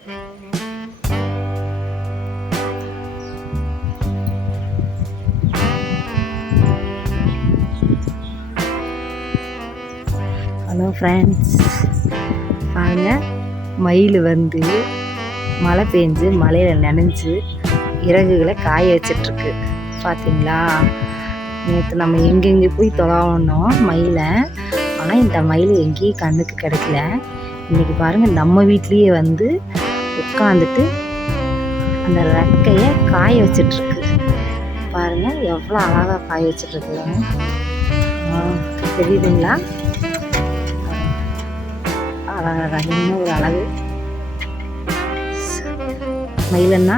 Hello friends பாருங்க மயில் வந்து மழை பெஞ்சு மழையில் நனைஞ்சு இறகுகளை காய வச்சிட்ருக்கு. பார்த்தீங்களா நேற்று நம்ம எங்கெங்கே போய் தொலாவணும் மயிலை ஆனால் இந்த மயில் எங்கேயும் கண்ணுக்கு கிடைக்கல. இன்றைக்கி பாருங்கள் நம்ம வீட்லேயே வந்து உட்காந்துட்டு அந்த ரெக்கையை காய வச்சிட்ருக்கு. பாருங்கள் எவ்வளோ அழகாக காய வச்சிட்ருக்குங்க தெரியுதுங்களா? அழகாக இன்னும் ஒரு அழகு. மயிலன்னா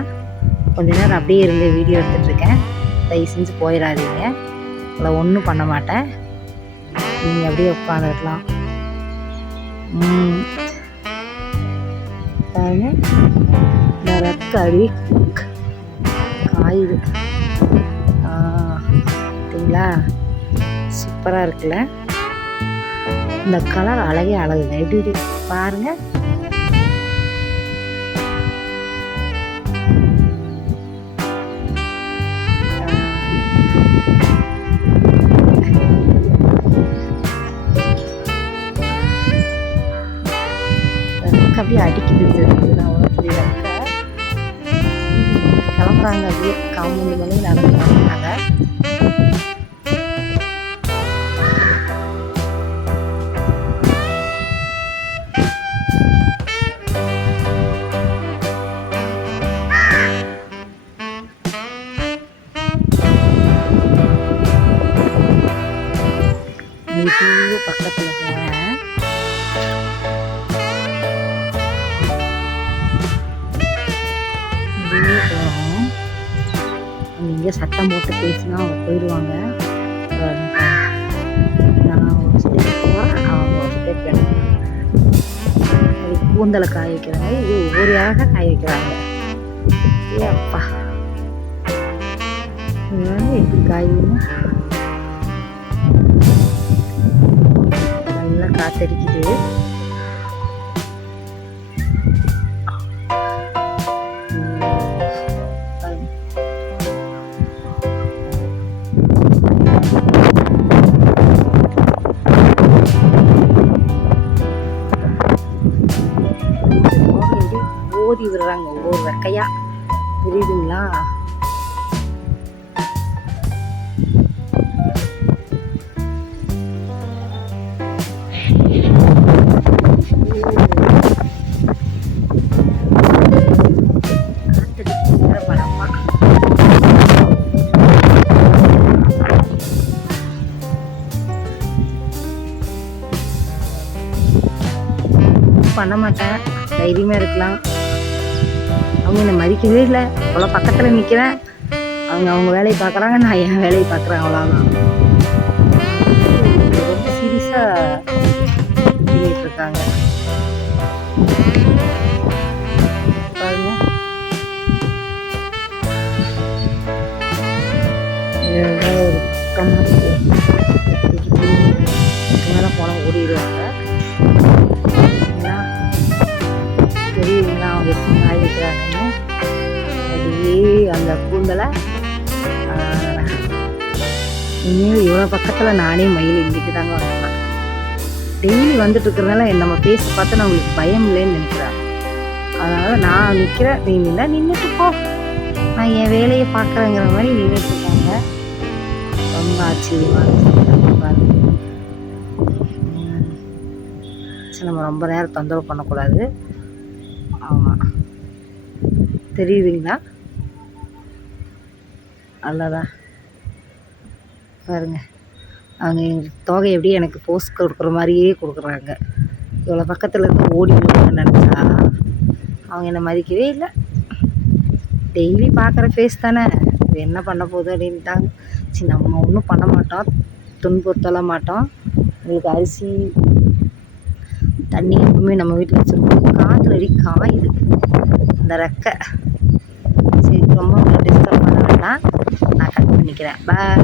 கொஞ்ச நேரம் அப்படியே இருந்து வீடியோ எடுத்துட்ருக்கேன். தயவு செஞ்சு போயிடாதீங்க. அதை ஒன்றும் பண்ண மாட்டேன். நீங்கள் அப்படியே உட்காந்துருக்கலாம் ம். பாருங்க இந்த ரெக்க காயுது பார்த்தீங்களா சூப்பராக இருக்குல்ல? இந்த கலர் அழகே அழகுங்க எப்படி பாருங்கள் கிளம்புறாங்க அப்படியே காமூண்டு மணி நடந்து வந்தாங்க மெதுவாக பக்கத்தில் நீங்கள் சத்தம் போட்டு பேசினா அவங்க போயிடுவாங்க. நான் ஒரு ஸ்டெப் போகிறேன் அவங்க ஒரு ஸ்டெப் எடுக்கிறாங்க அது கூந்தலை காய வைக்கிறாங்க இது ஒவ்வொரு அழகாக காய வைக்கிறாங்க. ஏப்பா எப்படி காயுதுன்னு நல்லா காத்தடிக்குது. ஓதி விடுறாங்க. ஒவ்வொரு ரெக்கையா புரியுதுங்களா? பண்ண மாட்டேன். தைரியமாக இருக்கலாம். அவங்க என்னை மதிக்கவே இல்லை. அவ்வளோ பக்கத்தில் நிற்கிறேன் அவங்க அவங்க வேலையை பார்க்குறாங்க நான் என் வேலையை பார்க்குறேன் அவ்வளோதான் ரொம்ப சீரியஸாக இருக்காங்க. அந்த கூந்தலை இனிமேல் இவ்வளோ பக்கத்தில் நானே மயில் இன்றைக்கி தாங்க வந்தேன் டெய்லி வந்துட்டு இருக்கிறதுனால நம்ம பேசி பார்த்து நம்மளுக்கு பயம் இல்லைன்னு நினைக்கிறாங்க அதனால் நான் நிற்கிறேன் நீ நின்னா நின்றுட்டு போ. நான் என் வேலையை பார்க்குறேங்கிற மாதிரி நின்றுட்டு இருக்காங்க. ரொம்ப ஆச்சரியமாக பாருங்க. சரி நம்ம ரொம்ப நேரம் தொந்தரவு பண்ணக்கூடாது. ஆமாம் தெரியுதுங்களா? அவ்வளோதான். பாருங்க. அவங்க எங்களுக்கு தொகை எப்படி எனக்கு போஸ் கொடுக்குற மாதிரியே கொடுக்குறாங்க. இவ்வளோ பக்கத்தில் இருந்து ஓடி நினச்சா அவங்க என்னை மதிக்கவே இல்லை. டெய்லி பார்க்குற ஃபேஸ் தானே. இது என்ன பண்ண போகுது அப்படின்ட்டாங்க. சரி நம்ம ஒன்றும் பண்ண மாட்டோம். துன்புறுத்தல மாட்டோம். உங்களுக்கு அரிசி தண்ணி எப்பவுமே நம்ம வீட்டில் வச்சுருக்கோம். காற்று அடி காயுது. அந்த ரெக்கை. சரி ரொம்ப நான் கட் பண்ணிக்கிறேன். பாய்